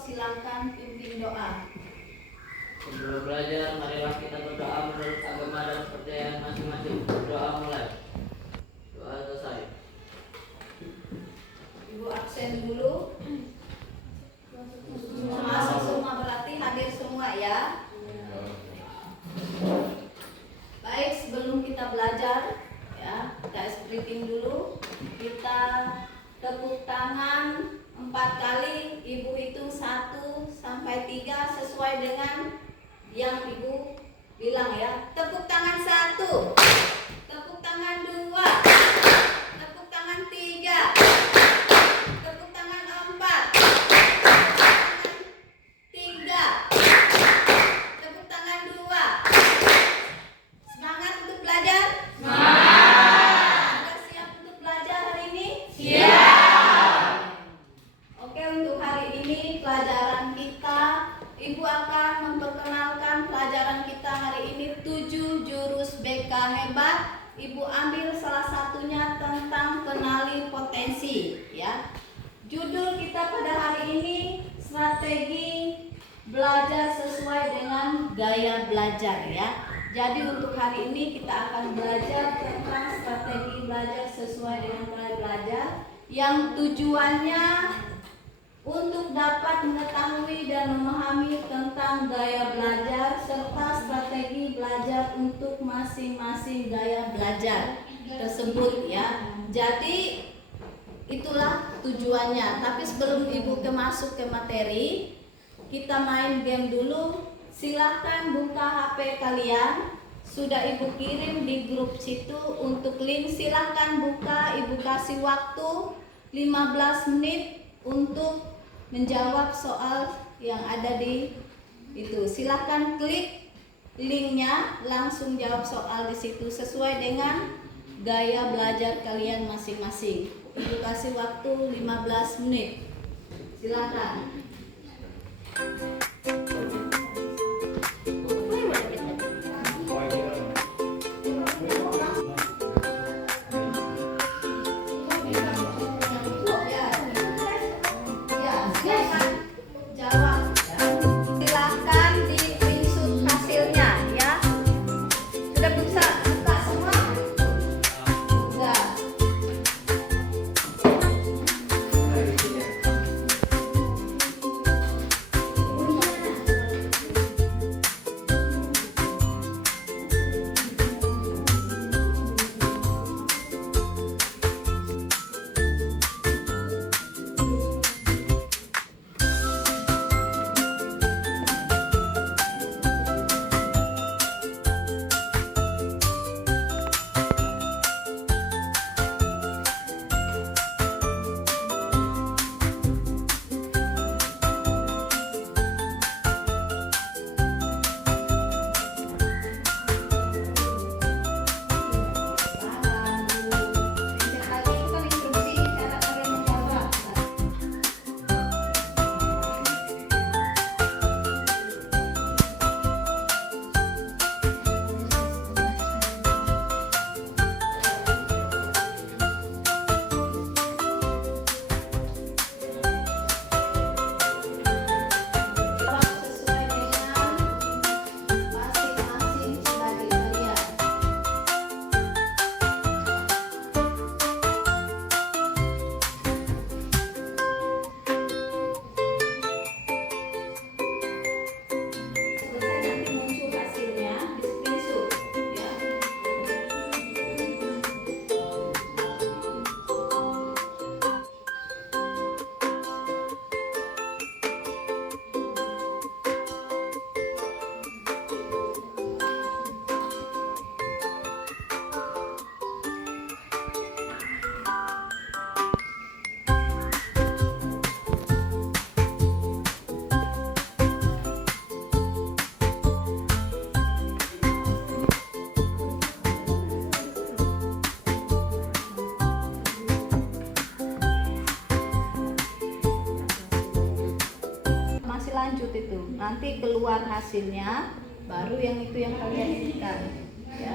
silakan pimpin doa. Sebelum belajar, marilah kita berdoa menurut agama dan kepercayaan masing-masing. Doa mulai. Doa selesai. Ibu absen dulu. Masuk semua berarti hadir semua ya. Baik, sebelum kita belajar ya, kita briefing dulu. Kita tepuk tangan 4 kali. Ibu hitung 1 sampai 3 sesuai dengan yang ibu bilang ya. Tepuk tangan 1, tepuk tangan 2, tepuk tangan 3, tepuk tangan 4, tepuk tangan 3, tepuk tangan 2. Semangat untuk belajar? Semangat. Sudah siap untuk belajar hari ini? Siap. Oke, untuk hari ini pelajaran kita, Ibu akan memperkenalkan pelajaran kita hari ini 7 jurus BK hebat. Ibu ambil salah satunya tentang kenali potensi ya. Judul kita pada hari ini strategi belajar sesuai dengan gaya belajar ya. Jadi untuk hari ini kita akan belajar tentang strategi belajar sesuai dengan gaya belajar yang tujuannya untuk dapat mengetahui dan memahami tentang gaya belajar serta strategi belajar untuk masing-masing gaya belajar tersebut ya. Jadi itulah tujuannya. Tapi sebelum Ibu masuk ke materi, kita main game dulu. Silahkan buka HP kalian. Sudah Ibu kirim di grup situ untuk link. Silahkan buka. Ibu kasih waktu 15 menit untuk menjawab soal yang ada di itu. Silahkan klik linknya, langsung jawab soal di situ sesuai dengan gaya belajar kalian masing-masing. Ibu kasih waktu 15 menit. Silahkan. Lanjut itu nanti keluar hasilnya baru yang itu yang kalian inginkan ya.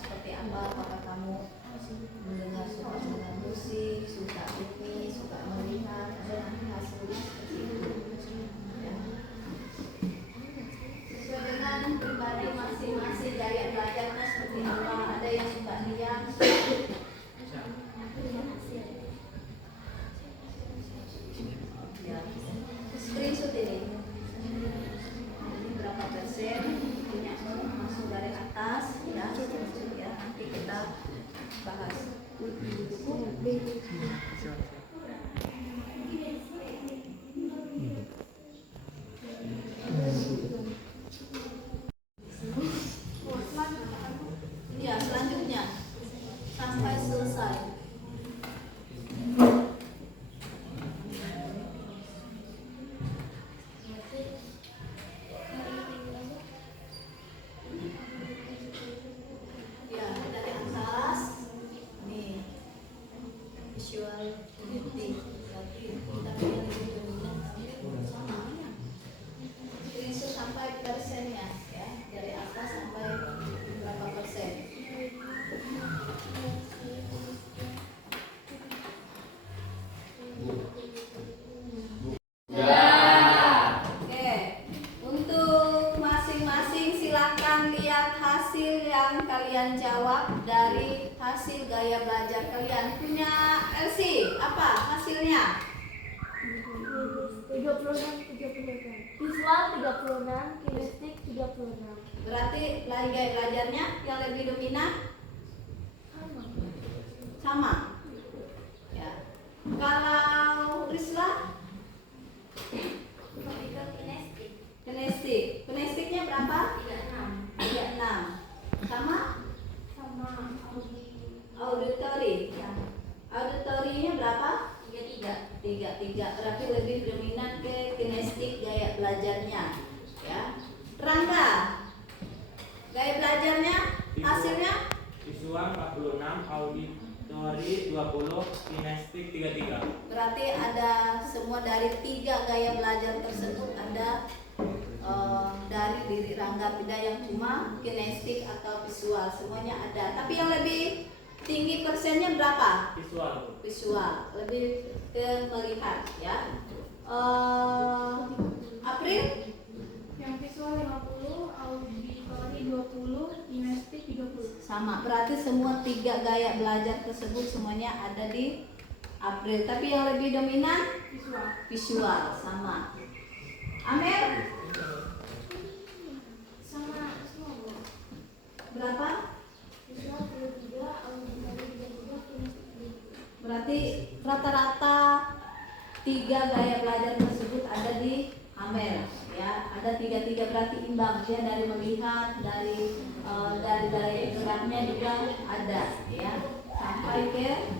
seperti apa? Apakah kamu suka mendengar musik, suka ritmi, suka melihat, ada nanti hasilnya seperti itu. Ya. Sesuai dengan pribadi masing-masing, gaya belajarnya seperti apa. Ada yang suka diam, ya. Screenshot ini. Ini berapa persen punya masuk dari atas, ya. Ya, nanti kita bahas. Ya, selanjutnya sampai selesai. Ya, dari atas nih visual identity. Berarti kita pilih screenshot sampai persennya, ya, dari atas sampai berapa persen. Oke, untuk masing-masing silakan lihat hasil yang kalian jawab dari hasil gaya belajar kalian. Punya Elsie, apa hasilnya? 36. Visual 36, kinestik 36. Berarti gaya belajarnya yang lebih dominan sama. Ya. Kalau Risla? Kinestiknya berapa? 36. Sama? Auditory. Ya. Auditorinya berapa? 33. Berarti lebih dominan ke kinestik gaya belajarnya. Ya. Rangga, gaya belajarnya hasilnya? Visual 46, auditori 20, kinestik 33. Berarti ada semua dari 3 gaya belajar tersebut ada dari diri Rangga, tidak yang cuma kinestik atau visual, semuanya ada. Tapi yang lebih tinggi persennya berapa? Visual, lebih ke melihat, ya. April? Yang visual 50, auditori 20, kinestik 30. Sama, berarti semua 3 gaya belajar tersebut semuanya ada di April. Tapi yang lebih dominan visual, sama. Amel? Sama semua, Bu. Berapa? Visual 33, auditori 33, kinestik 33. Berarti rata-rata 3 gaya belajar tersebut ada di Amel, ya. Ada 3 berarti imbang, dia dari melihat, dari geraknya juga ada, ya. Sampai ke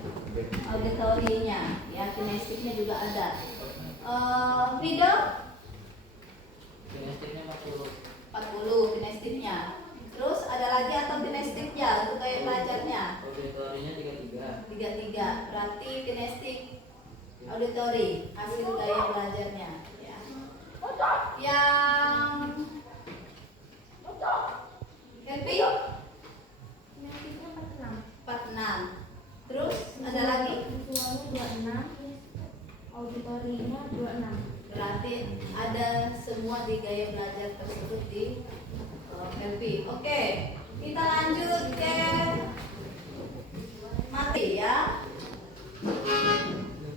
auditorinya, ya, kinestiknya juga ada. Rido? Kinestiknya 40 kinestiknya. Terus ada lagi atau kinestiknya untuk gaya belajarnya? auditorinya 33. 33. Berarti kinestik auditori hasil gaya belajarnya, ya. Yang happy Kinestiknya 46. 46. Terus ada lagi? Visualnya 26, auditorinya 26. Berarti ada semua di gaya belajar tersebut di happy. Oke, kita lanjut ke materi, ya.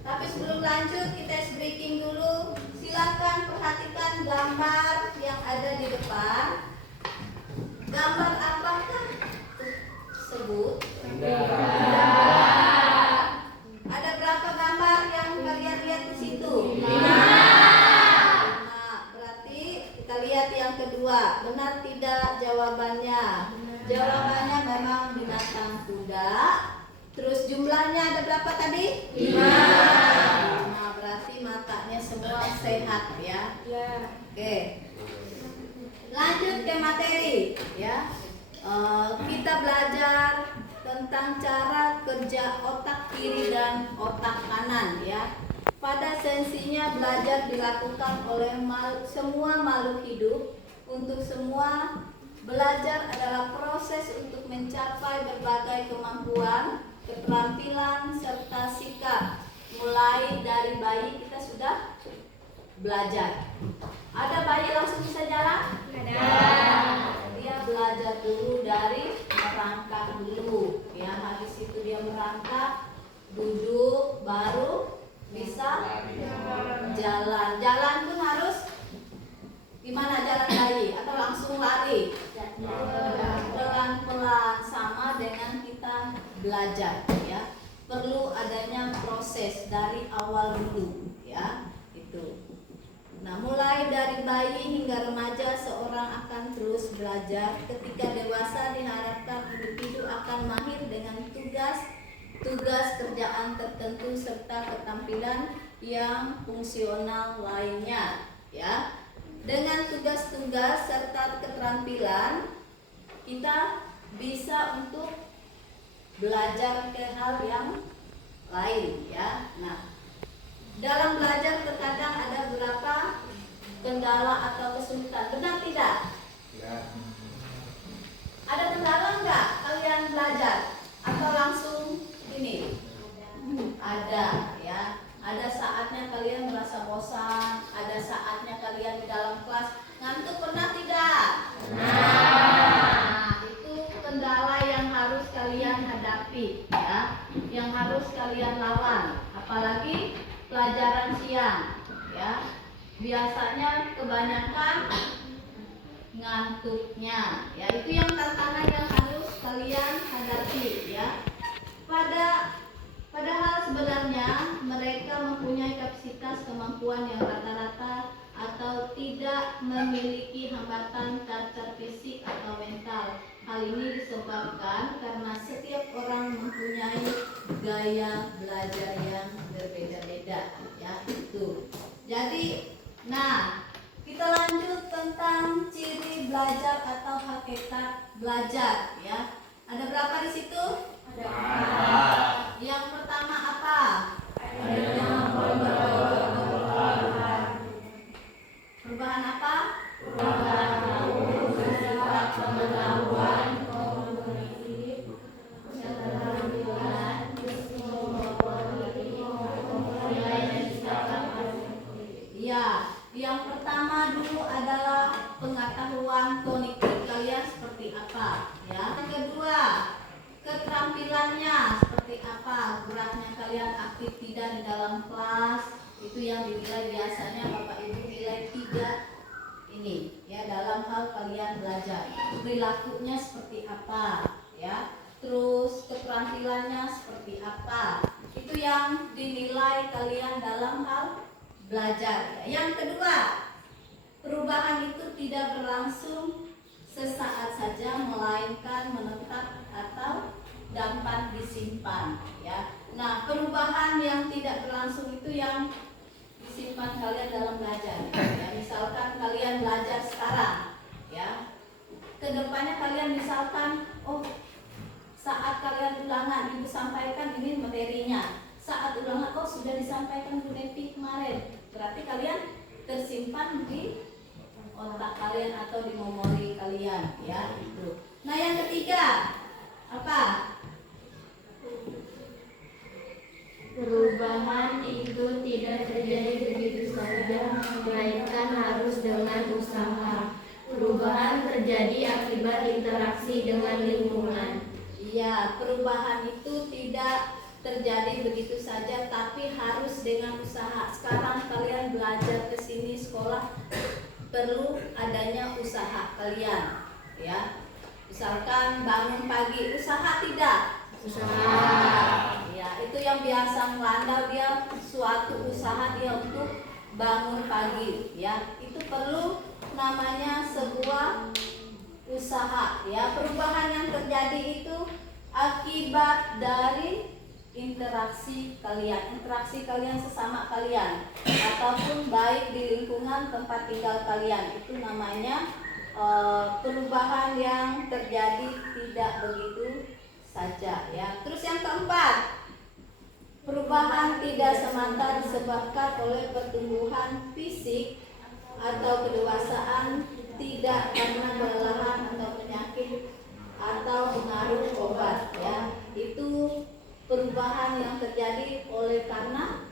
Tapi sebelum lanjut kita breaking dulu. Silakan perhatikan gambar yang ada di depan. Gambar apakah tersebut? Ada berapa gambar yang kalian lihat di situ? 5. Berarti kita lihat yang kedua. Benar tidak jawabannya? Jawabannya memang binatang kuda. Terus jumlahnya ada berapa tadi? 5. Berarti matanya semua sehat, ya. Oke. Lanjut ke materi, ya. Kita belajar tentang cara kerja otak kiri dan otak kanan, ya. Pada sensinya belajar dilakukan oleh semua makhluk hidup. Untuk semua, belajar adalah proses untuk mencari mencapai berbagai kemampuan, keterampilan, serta sikap. Mulai dari bayi kita sudah belajar. Ada bayi langsung bisa jalan? Ada. Dia belajar dulu dari merangkak dulu. Ya, habis itu dia merangkak, duduk, baru bisa jalan. Jalan pun harus gimana jalan bayi atau langsung lari? Pelan-pelan, sama dengan kita belajar, ya. Perlu adanya proses dari awal dulu, ya. Itu. Nah, mulai dari bayi hingga remaja seorang akan terus belajar. Ketika dewasa diharapkan individu akan mahir dengan tugas kerjaan tertentu serta keterampilan yang fungsional lainnya, ya. Dengan tugas-tugas serta keterampilan kita bisa untuk belajar ke hal yang lain, ya. Nah, dalam belajar terkadang ada beberapa kendala atau kesulitan. Benar tidak? Ada kendala enggak kalian belajar? Atau langsung ini? Ada, ya. Ada saatnya kalian merasa bosan, ada saatnya kalian di dalam kelas ngantuk, pernah tidak? Nah, itu kendala yang harus kalian hadapi, ya. Yang harus kalian lawan. Apalagi pelajaran siang, ya. Biasanya kebanyakan ngantuknya, ya. Itu yang tantangan yang harus kalian hadapi, ya. Padahal sebenarnya mereka mempunyai kapasitas kemampuan yang rata-rata atau tidak memiliki hambatan cacat fisik atau mental. Hal ini disebabkan karena setiap orang mempunyai gaya belajar yang berbeda-beda, ya. Itu. Jadi, nah, kita lanjut tentang ciri belajar atau hakikat belajar, ya. Ada berapa di situ? Ada. Yang pertama apa? Perubahan apa? Pengetahuan, kognitif, keterampilan, ya, yang pertama dulu adalah pengetahuan kognitif kalian seperti apa, ya. Yang kedua, keterampilannya seperti apa, geraknya kalian aktif tidak di dalam kelas, itu yang dinilai biasanya Bapak Ibu nilai 3 ini, ya, dalam hal kalian belajar. Perilakunya seperti apa, ya, terus keterampilannya seperti apa, itu yang dinilai kalian dalam hal belajar, ya. Yang kedua, perubahan itu tidak berlangsung sesaat saja, melainkan menetap atau dapat disimpan, ya. Nah, perubahan yang tidak berlangsung itu yang disimpan kalian dalam belajar, ya. Misalkan kalian belajar sekarang, ya, kedepannya kalian misalkan, oh, saat kalian ulangan ibu sampaikan ini materinya, saat ulangan oh sudah disampaikan Bu Devi kemarin, berarti kalian tersimpan di otak kalian atau di memori kalian, ya. Itu. Nah, yang ketiga apa? Perubahan itu tidak terjadi begitu saja, melainkan harus dengan usaha. Perubahan terjadi akibat interaksi dengan lingkungan. Iya, perubahan itu tidak terjadi begitu saja, tapi harus dengan usaha. Sekarang kalian belajar ke sini sekolah, perlu adanya usaha kalian, ya. Misalkan bangun pagi, usaha tidak? Usaha. Ya, itu yang biasa melanda dia, suatu usaha dia untuk bangun pagi, ya. Itu perlu namanya sebuah usaha, ya. Perubahan yang terjadi itu akibat dari interaksi kalian sesama kalian, ataupun baik di lingkungan tempat tinggal kalian. Itu namanya perubahan yang terjadi tidak begitu saja, ya. Terus yang keempat, perubahan tidak semata disebabkan oleh pertumbuhan fisik atau kedewasaan, tidak karena kelelahan atau penyakit atau pengaruh obat ya. Itu perubahan yang terjadi oleh karena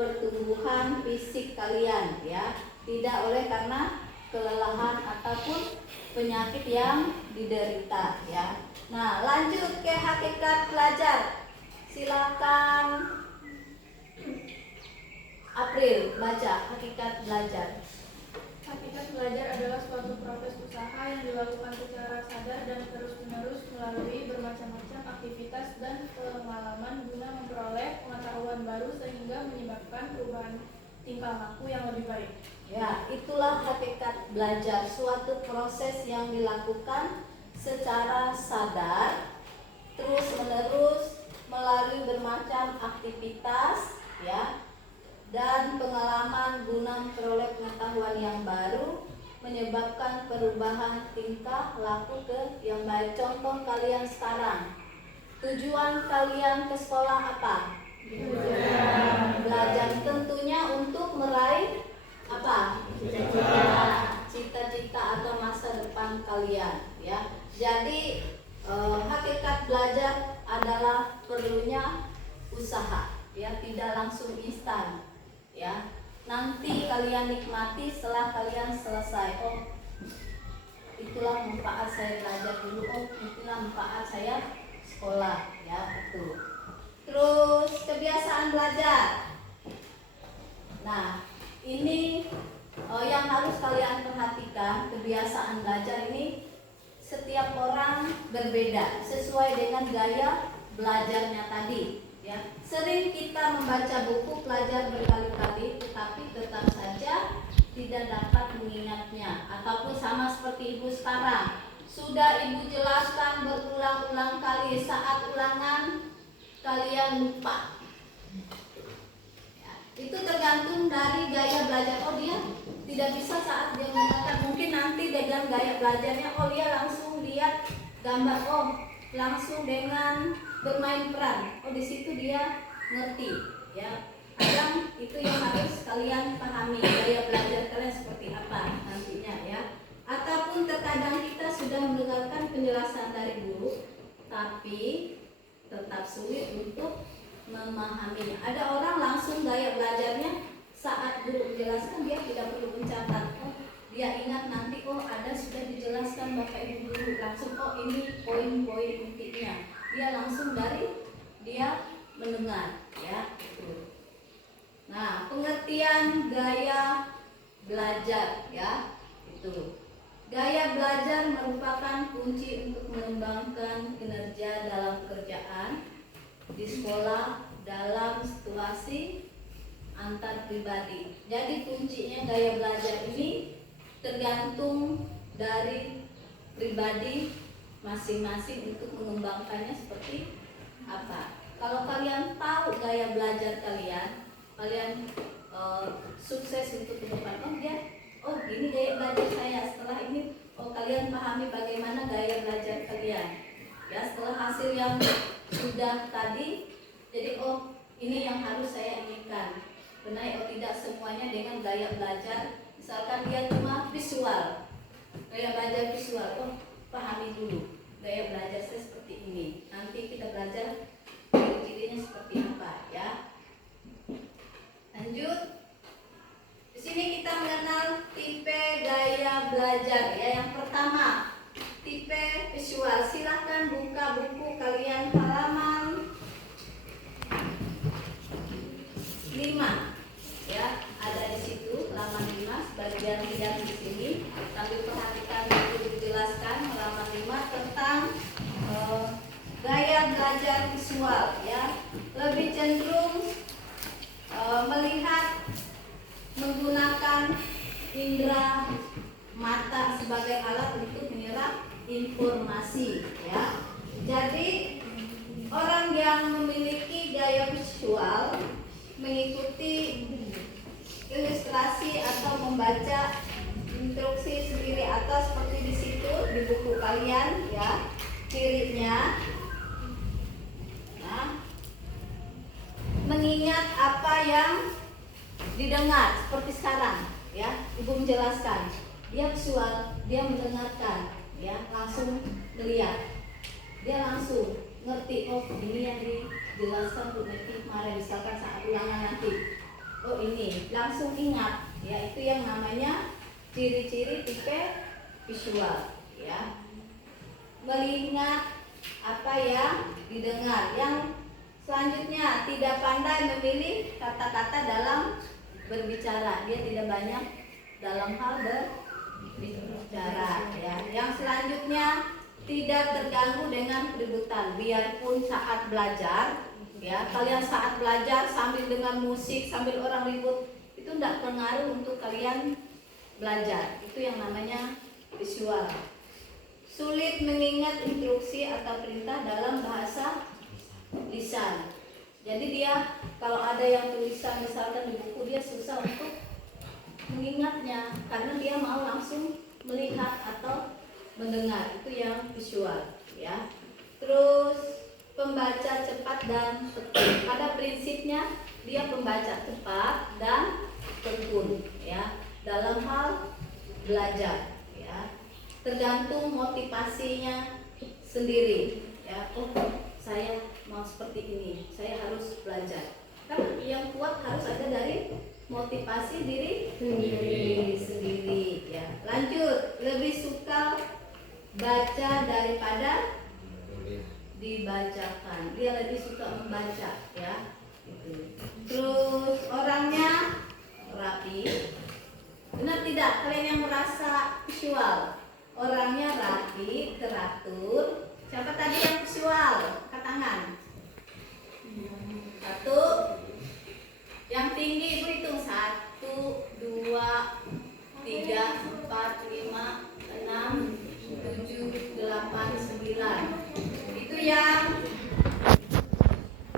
pertumbuhan fisik kalian ya, tidak oleh karena kelelahan ataupun penyakit yang diderita ya. Nah, lanjut ke hakikat belajar. Silakan April baca hakikat belajar. Hakikat belajar adalah suatu proses usaha yang dilakukan secara sadar dan terus-menerus melalui bermacam-macam aktivitas dan pengalaman guna memperoleh pengetahuan baru sehingga menyebabkan perubahan tingkah laku yang lebih baik. Ya, itulah hakikat belajar, suatu proses yang dilakukan secara sadar terus-menerus melalui bermacam aktivitas ya, dan pengalaman guna memperoleh pengetahuan yang baru menyebabkan perubahan tingkah laku ke yang baik. Contoh kalian sekarang, tujuan kalian ke sekolah apa? Belajar. Tentunya untuk meraih apa? Cita-cita atau masa depan kalian ya. Jadi hakikat belajar adalah perlunya usaha ya, tidak langsung instan ya. Nanti kalian nikmati setelah kalian selesai. Oh, itulah manfaat saya belajar dulu. Oh, itulah manfaat saya sekolah ya, itu. Terus kebiasaan belajar. Nah, ini yang harus kalian perhatikan, kebiasaan belajar ini setiap orang berbeda sesuai dengan gaya belajarnya tadi ya. Sering kita membaca buku pelajar berkali-kali tetapi tetap saja tidak dapat mengingatnya, ataupun sama seperti ibu sekarang, sudah ibu jelaskan berulang-ulang kali, saat ulangan kalian lupa ya. Itu tergantung dari gaya belajar. Oh, dia tidak bisa saat dia mendengarkan, mungkin nanti dengan gaya belajarnya, oh dia langsung lihat gambar, oh langsung dengan bermain peran, oh di situ dia ngerti ya. Kadang itu yang harus kalian pahami, gaya belajar kalian seperti apa nantinya ya. Ataupun terkadang kita sudah mendengarkan penjelasan dari guru tapi tetap sulit untuk memahaminya. Ada orang langsung gaya belajarnya saat guru menjelaskan dia tidak perlu mencatat, oh dia ingat nanti, oh ada sudah dijelaskan bapak ibu guru, langsung oh ini poin-poin intinya, dia langsung dari dia mendengar ya itu. Nah, pengertian gaya belajar ya itu. Gaya belajar merupakan kunci untuk mengembangkan kinerja dalam pekerjaan, di sekolah, dalam situasi antar pribadi. Jadi kuncinya gaya belajar ini tergantung dari pribadi masing-masing untuk mengembangkannya seperti apa. Kalau kalian tahu gaya belajar kalian, kalian sukses untuk ke depan. Oh dia, oh ini gaya belajar saya. Setelah ini, oh kalian pahami bagaimana gaya belajar kalian. Ya, setelah hasil yang sudah tadi, jadi oh ini yang harus saya inginkan. Benar, oh tidak semuanya dengan gaya belajar. Misalkan dia cuma visual, gaya belajar visual, oh pahami dulu gaya belajar saya seperti ini. Nanti kita belajar ciri-cirinya seperti apa ya. Lanjut. Di sini kita mengenal tipe gaya belajar ya. Yang pertama, tipe visual. Silahkan buka buku kalian halaman 5. Ya, ada di situ halaman 5 sebagian yang di sini. Tapi perhatikan itu dijelaskan halaman 5 tentang gaya belajar visual ya. Lebih cenderung melihat menggunakan indera mata sebagai alat untuk menyerap informasi ya. Jadi orang yang memiliki gaya visual mengikuti ilustrasi atau membaca instruksi sendiri atau seperti di situ di buku kalian ya, cirinya. Nah, mengingat apa yang didengar seperti sekarang ya, ibu menjelaskan, dia visual, dia mendengarkan ya, langsung melihat, dia langsung ngerti, oh ini yang dijelaskan Bu Neti kemarin misalkan saat ulangan nanti, oh ini langsung ingat ya. Itu yang namanya ciri-ciri tipe visual ya. Melihat apa yang didengar. Yang selanjutnya tidak pandai memilih kata-kata dalam berbicara, dia tidak banyak dalam hal berbicara ya. Yang selanjutnya tidak terganggu dengan keributan, biarpun saat belajar ya, kalian saat belajar sambil dengar musik, sambil orang ribut, itu tidak pengaruh untuk kalian belajar. Itu yang namanya visual. Sulit mengingat instruksi atau perintah dalam bahasa lisan. Jadi dia kalau ada yang tulisan misalkan di buku, dia susah untuk mengingatnya karena dia mau langsung melihat atau mendengar. Itu yang visual ya. Terus pembaca cepat dan tekun. Pada prinsipnya dia pembaca cepat dan tekun ya dalam hal belajar ya. Tergantung motivasinya sendiri ya. Oh, saya mau seperti ini, saya harus belajar. Kan yang kuat harus ada dari motivasi diri sendiri ya. Lanjut, lebih suka baca daripada dibacakan. Dia lebih suka membaca ya. Terus orangnya rapi. Benar tidak kalian yang merasa visual? Orangnya rapi, teratur. Siapa tadi yang visual? Angkat tangan. Satu. Yang tinggi ibu hitung 1, 2, 3, 4, 5, 6, 7, 8, 9. Itu yang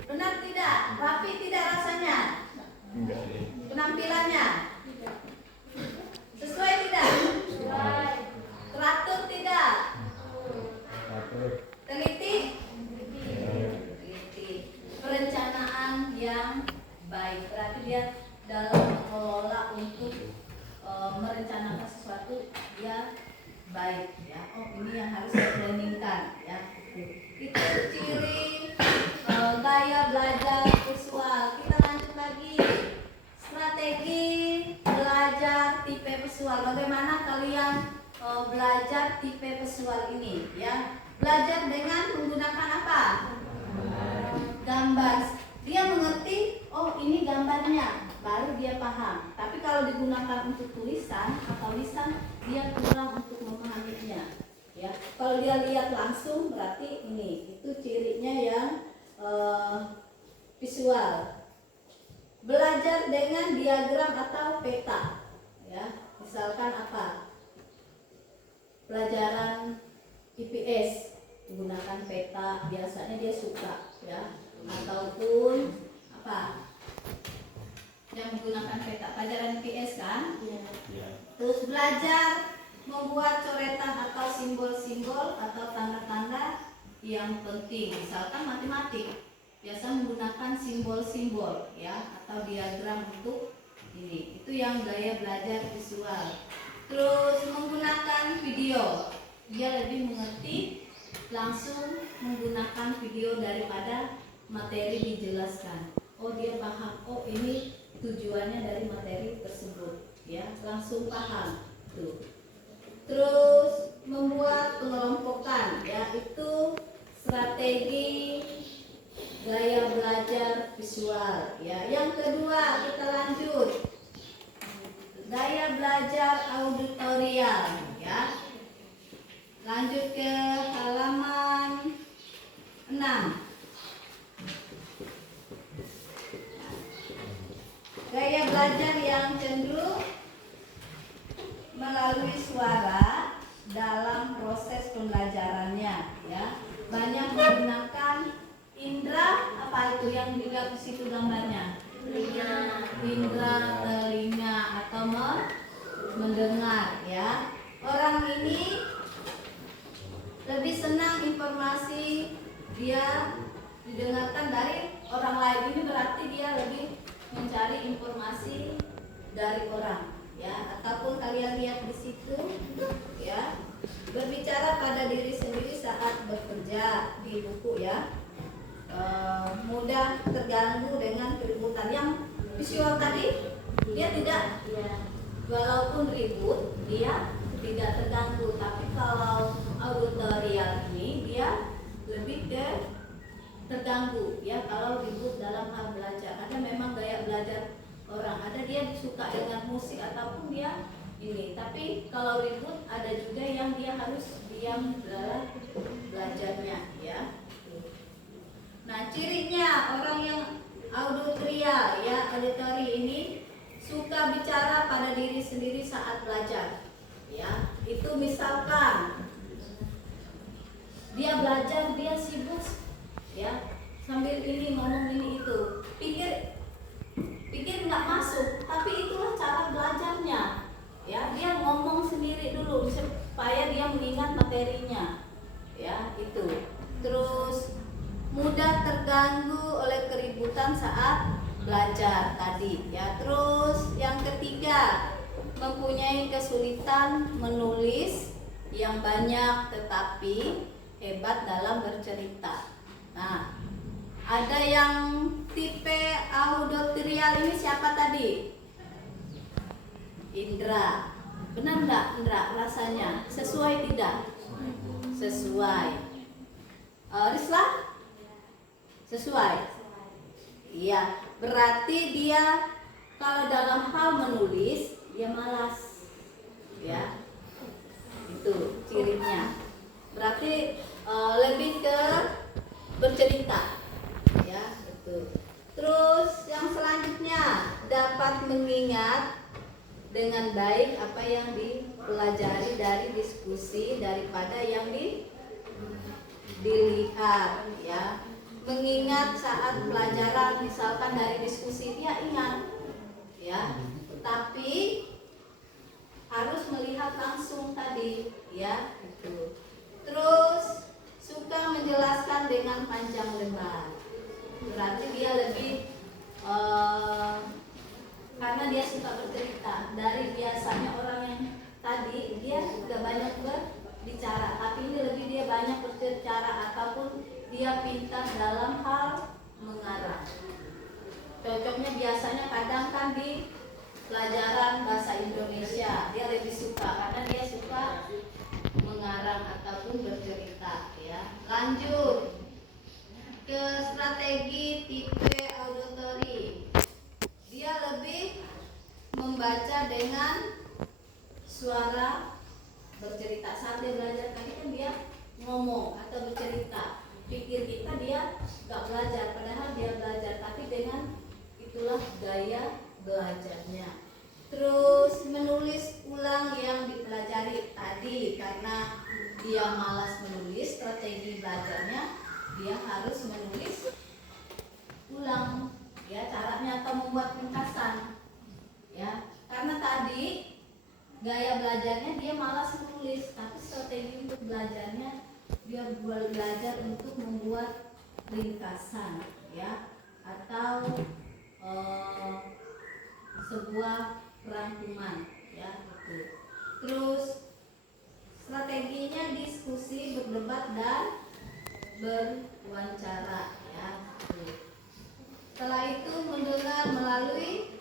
benar tidak? Rapi tidak rasanya? Penampilannya? Sesuai tidak? Teratur tidak? Teliti? Teliti. Perencanaan yang baik. Berarti dia dalam mengelola untuk merencanakan sesuatu dia baik ya. Oh ini yang harus diplanningkan ya. Itu ciri gaya belajar visual. Kita lanjut lagi. Strategi belajar tipe visual. Bagaimana kalian belajar tipe visual ini ya? Belajar dengan menggunakan apa? Gambar. Dia mengerti, oh ini gambarnya, baru dia paham. Tapi kalau digunakan untuk tulisan atau lisan, dia kurang untuk memahaminya. Ya, kalau dia lihat langsung berarti ini, itu cirinya yang visual. Belajar dengan diagram atau peta. Ya, misalkan apa? Pelajaran IPS menggunakan peta, biasanya dia suka ya. Ataupun apa yang menggunakan peta, pelajaran IPS kan ya. Terus belajar membuat coretan atau simbol-simbol atau tanda-tanda yang penting, misalkan matematik biasa menggunakan simbol-simbol ya atau diagram untuk ini. Itu yang gaya belajar visual. Terus menggunakan video, dia lebih mengerti langsung menggunakan video daripada materi dijelaskan. Oh dia paham, oh ini tujuannya dari materi tersebut ya, langsung paham tuh. Terus membuat pengelompokan ya, itu strategi gaya belajar visual ya. Yang kedua kita lanjut, gaya belajar auditorial ya. Lanjut ke halaman 6. Gaya belajar yang cenderung melalui suara dalam proses pembelajarannya ya. Banyak menggunakan indera, apa itu yang dilihat di situ gambarnya? Indera telinga atau mendengar ya. Orang ini lebih senang informasi dia didengarkan dari orang lain. Ini berarti dia lebih mencari informasi dari orang ya. Ataupun kalian lihat di situ ya, berbicara pada diri sendiri saat bekerja di buku ya. Mudah terganggu dengan keributan. Yang visual tadi dia tidak, walaupun ribut dia tidak terganggu. Tapi kalau auditorial ini dia lebih ke terganggu ya kalau ribut dalam hal belajar. Ada memang gaya belajar orang, ada dia suka dengan musik ataupun dia ini. Tapi kalau ribut ada juga yang dia harus diam dalam belajarnya ya. Nah, cirinya orang yang auditorial ya, auditory ini suka bicara pada diri sendiri saat belajar ya. Itu misalkan dia belajar, dia sibuk ya, sambil ini ngomong ini itu, pikir nggak masuk, tapi itulah cara belajarnya ya. Dia ngomong sendiri dulu supaya dia mengingat materinya ya, itu. Terus mudah terganggu oleh keributan saat belajar tadi ya. Terus yang ketiga, mempunyai kesulitan menulis yang banyak tetapi hebat dalam bercerita. Nah, ada yang tipe auditorial ini siapa tadi? Indra. Benar enggak Indra rasanya? Sesuai tidak? Sesuai. Risla? Sesuai. Iya, berarti dia kalau dalam hal menulis dia malas. Ya. Itu cirinya. Berarti lebih ke bercerita. Ya, betul. Terus yang selanjutnya, dapat mengingat dengan baik apa yang dipelajari dari diskusi daripada yang dilihat ya. Mengingat saat pelajaran misalkan dari diskusi dia ingat ya, tapi harus melihat langsung tadi ya itu. Terus suka menjelaskan dengan panjang lebar, berarti dia lebih karena dia suka bercerita. Dari biasanya orang yang tadi dia gak banyak berbicara, tapi ini lebih dia banyak berbicara ataupun dia pintar dalam hal mengarang. Cocoknya biasanya kadang kan di pelajaran bahasa Indonesia dia lebih suka karena dia suka mengarang ataupun bercerita ya. Lanjut ke strategi tipe auditory. Dia lebih membaca dengan suara bercerita. Saat dia belajar tadi kan dia ngomong atau bercerita. Pikir kita dia gak belajar, padahal dia belajar, tapi dengan itulah gaya belajarnya. Terus menulis ulang yang dipelajari tadi, karena dia malas menulis, strategi belajarnya dia harus menulis ulang ya, caranya atau membuat ringkasan ya. Karena tadi gaya belajarnya dia malas menulis, tapi strategi untuk belajarnya dia belajar untuk membuat ringkasan ya, atau sebuah rangkuman ya gitu. Terus strateginya diskusi, berdebat dan berwawancara ya gitu. Setelah itu mendengar melalui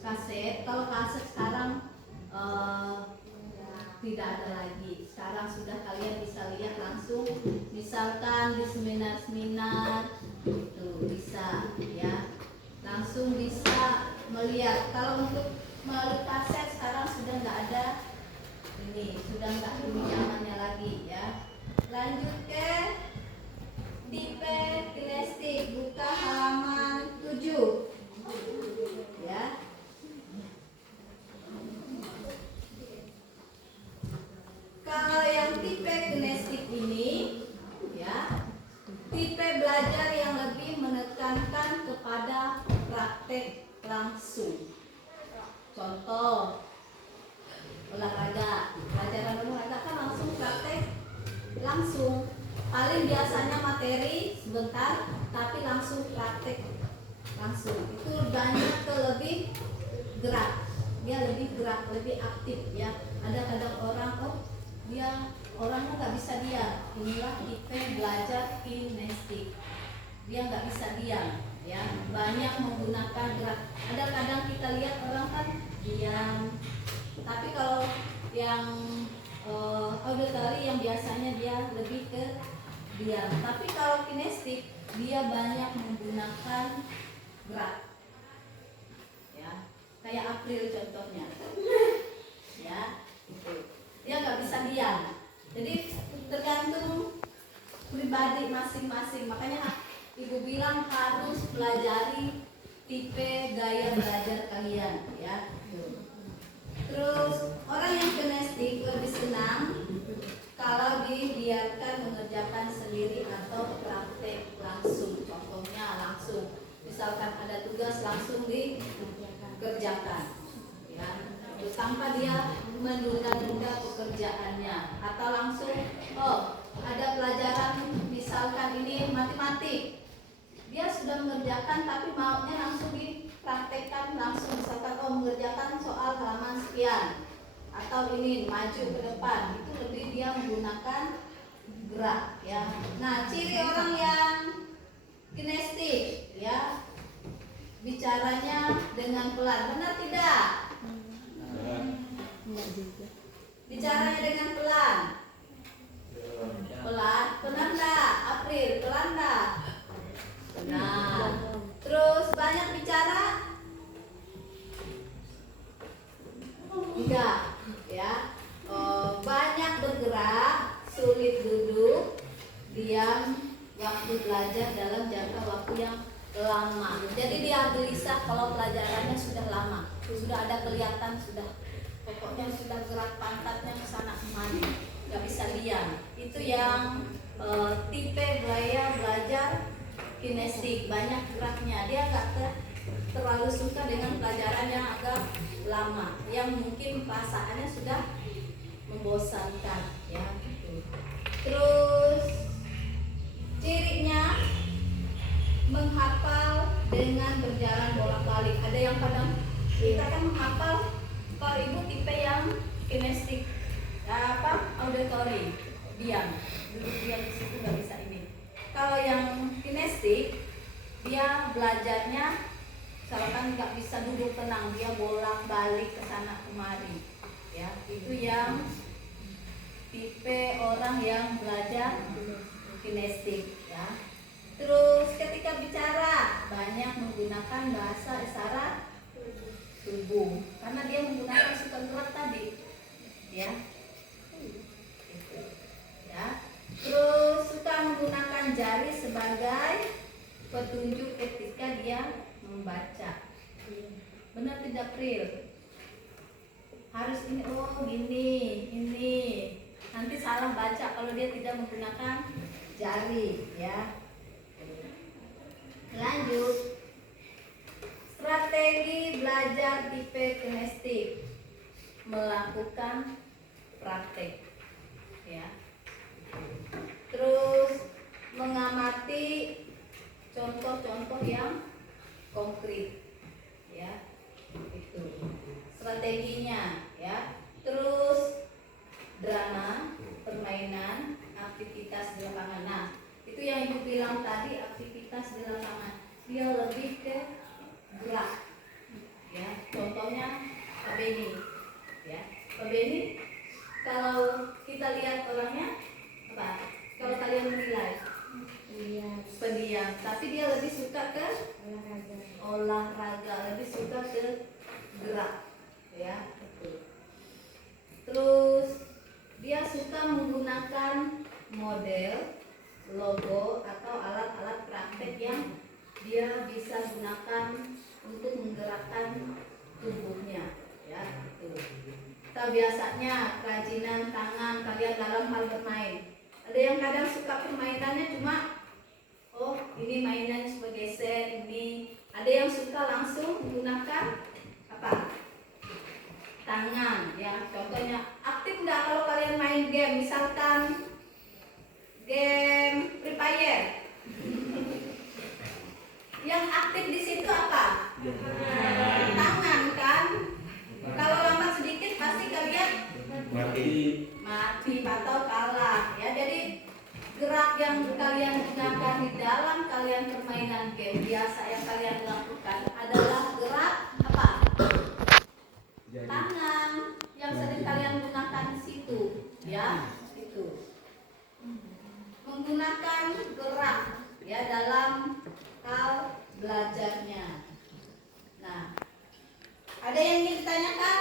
kaset. Kalau kaset sekarang tidak ada lagi. Sekarang sudah kalian bisa lihat langsung, misalkan di seminar-seminar itu bisa ya, langsung bisa melihat. Kalau untuk melalui kaset sekarang sudah nggak ada ini, sudah nggak ini zamannya lagi ya. Lanjut ke tipe kinestik, buka halaman 7 ya. Kalau yang tipe kinestik ini ya, tipe belajar yang lebih menekankan kepada praktek langsung. Contoh olahraga, pelajaran olahraga kan langsung praktek langsung. Paling biasanya materi sebentar, tapi langsung praktek langsung. Itu banyak ke lebih gerak, dia lebih gerak, lebih aktif ya. Ada kadang orang dia orangnya nggak bisa diam. Inilah tipe belajar kinestik. Dia nggak bisa diam, ya. Banyak menggunakan gerak. Ada kadang kita lihat orang kan diam, tapi kalau yang auditory yang biasanya dia lebih ke diam. Tapi kalau kinestik dia banyak menggunakan gerak, ya. Kayak April contohnya, ya. Gitu. Dia nggak bisa diam. Jadi tergantung pribadi masing-masing. Makanya Ibu bilang harus pelajari tipe gaya belajar kalian, ya. Terus orang yang kinestik lebih senang kalau dibiarkan mengerjakan sendiri atau praktek langsung. Contohnya langsung, misalkan ada tugas langsung dikerjakan, ya. Tanpa dia menunda-nunda pekerjaannya, atau langsung ada pelajaran misalkan ini matematik, dia sudah mengerjakan tapi maunya langsung dipraktekkan langsung, misalkan mengerjakan soal halaman sekian atau ini maju ke depan, itu lebih dia menggunakan gerak, ya. Nah, ciri orang yang kinestik, ya, bicaranya dengan pelan, benar tidak? Bicaranya dengan pelan. Pelan, benar enggak? April, pelan enggak? Benar. Terus banyak bicara? Enggak, ya. Banyak bergerak, sulit duduk, diam, waktu belajar dalam jangka waktu yang lama. Jadi dia gelisah kalau pelajarannya sudah lama, sudah ada kelihatan, sudah pokoknya sudah gerak pantatnya ke sana kemari, nggak bisa diam. Itu yang tipe gaya belajar kinestik, banyak geraknya. Dia nggak terlalu suka dengan pelajaran yang agak lama, yang mungkin perasaannya sudah membosankan, ya. Gitu. Terus cirinya menghafal dengan berjalan bolak-balik. Ada yang kadang kita kan menghafal. Kalau ibu tipe yang kinestik, auditory, diam, duduk diam di situ nggak bisa ini. Kalau yang kinestik, dia belajarnya, misalkan nggak bisa duduk tenang, dia bolak-balik ke sana kemari, ya. Itu yang tipe orang yang belajar kinestik, ya. Terus ketika bicara banyak menggunakan bahasa isyarat tubuh karena dia menggunakan suka gerak tadi, ya. Itu, ya. Terus suka menggunakan jari sebagai petunjuk ketika dia membaca. Benar tidak, Pril? Harus ini, ini. Nanti salah baca kalau dia tidak menggunakan jari, ya. Lanjut. Strategi belajar tipe kinestik, melakukan praktek, ya. Terus mengamati contoh-contoh yang konkret, ya. Itu strateginya, ya. Terus drama, permainan, aktivitas di lapangan. Nah, itu yang ibu bilang tadi, aktivitas di lapangan. Dia lebih ke gerak, ya. Contohnya Pak Beni, ya. Pak Beni, kalau kita lihat orangnya apa? Kalau kalian menilai pendiam, tapi dia lebih suka ke olahraga, lebih suka ke gerak, ya. Terus dia suka menggunakan model, logo atau alat-alat praktek yang dia bisa gunakan untuk menggerakkan tubuhnya, ya. Kita biasanya kerajinan tangan kalian dalam hal bermain. Ada yang kadang suka permainannya cuma ini mainan sebagai set ini. Ada yang suka langsung menggunakan apa? Tangan, ya. Contohnya aktif nggak kalau kalian main game, misalkan game Free Fire? Yang aktif di situ apa? Tangan, kan? Kalau lambat sedikit pasti kalian mati kalian gunakan di dalam kalian permainan game biasa yang kalian lakukan adalah gerak apa? Tangan yang sering kalian gunakan di situ, ya, itu. Menggunakan gerak ya dalam hal belajarnya. Nah, ada yang ingin ditanyakan?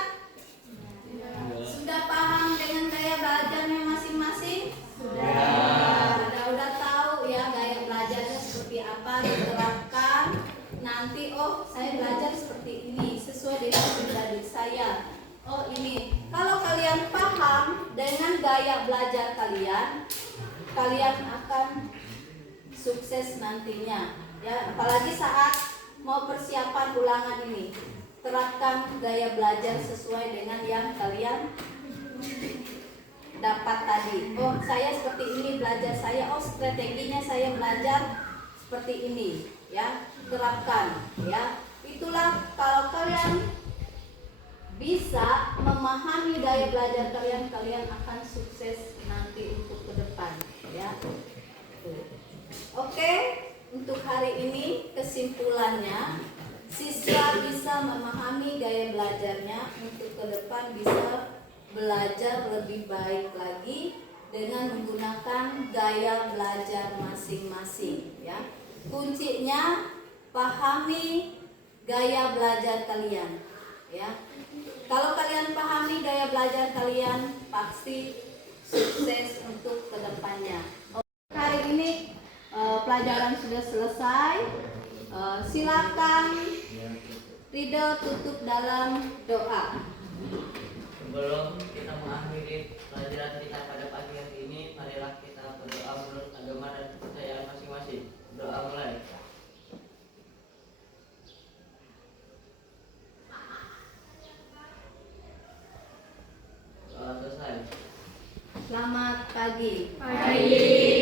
Sudah paham dengan gaya belajarnya masing-masing? Sudah. Udah tahu ya gaya belajarnya seperti apa diterapkan. Nanti saya belajar seperti ini sesuai dengan pribadi saya. Oh ini. Kalau kalian paham dengan gaya belajar kalian, kalian akan sukses nantinya. Ya, apalagi saat mau persiapan ulangan ini. Terapkan gaya belajar sesuai dengan yang kalian dapat tadi. Oh, saya seperti ini belajar saya. Oh, strateginya saya belajar seperti ini, ya. Terapkan, ya. Itulah kalau kalian bisa memahami gaya belajar kalian, kalian akan sukses nanti untuk ke depan, ya. Oke, untuk hari ini kesimpulannya, siswa bisa memahami gaya belajarnya untuk ke depan bisa belajar lebih baik lagi dengan menggunakan gaya belajar masing-masing, ya. Kuncinya pahami gaya belajar kalian, ya. Kalau kalian pahami gaya belajar kalian, pasti sukses untuk kedepannya. Hari ini pelajaran sudah selesai. Silakan Ridho tutup dalam doa. Sebelum kita mengakhiri pelajaran kita pada pagi hari ini, marilah kita berdoa menurut agama dan kepercayaan masing-masing. Doa mulai. Doa selesai. Selamat pagi. Pagi.